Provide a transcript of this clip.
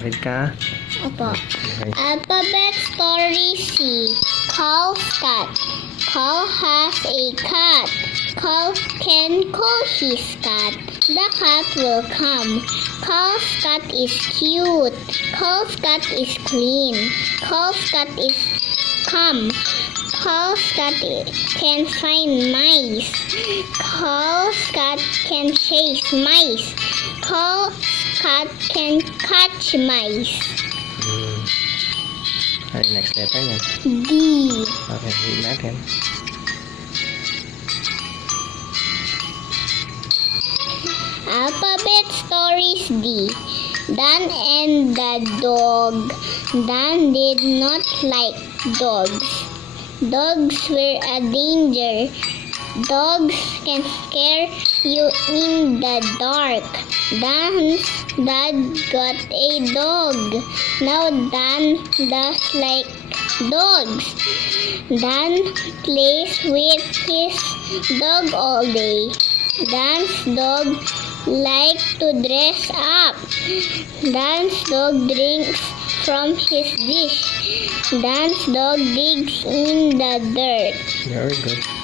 Read ka. Opo. Okay. Alphabet story C. Cow's cat. Cow has a cat. Cow can call his cat. The cat will come. Cow's cat is cute. Cow's cat is clean. Cow's cat is calm. Cow's cat can find mice. Cow's cat can chase mice. Cow's cat can catch mice. Ano yung next letter niya? D. Okay, read natin. Alphabet stories D. Dan and the dog. Dan did not like dogs. Dogs were a danger. Dogs can scare you in the dark. Dan's dad got a dog. Now Dan does like dogs. Dan plays with his dog all day. Dan's dog likes to dress up. Dan's dog drinks from his dish. Dan's dog digs in the dirt. Very good.